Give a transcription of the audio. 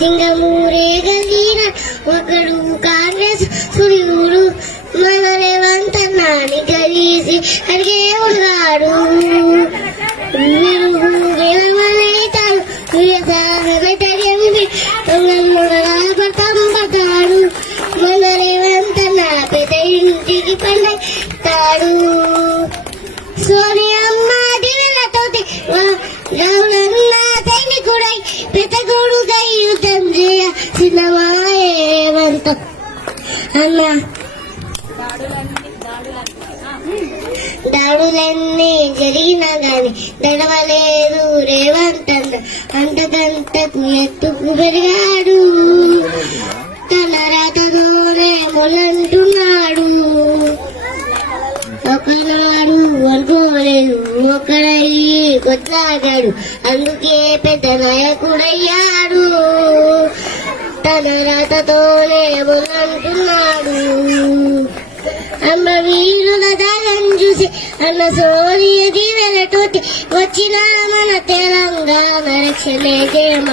సింగమూరే గలీన ఒకడు కాంగ్రెస్ సూర్యుడు. మన రేవంత అన్నాని కలిసి అడిగే ఉన్నాడు గెలవలేతాడు పడతాడు మన రేవంత్ పెద్ద ఇంటికి పండుతాడు సోనియమ్మ చేయ సినిమాయేవంత అన్న దాడులన్నీ జరిగినా గాని దడవలేదు రేవంత్ అన్న. అంతకంతకు ఎత్తుకు పెరిగాడు. తన రాతతోనే మొలంటున్నాడు ఒకనాడు అనుకోలేదు ఒకడయ్యి కొట్లాడాడు. అందుకే పెద్ద నాయకుడయ్యాడు. తన రాతతోనే అమ్మ వీరుల దాగం చూసి అన్న సోనియ దీవెనతోటి వచ్చిన మన తెలంగాణ రక్షణ జయమ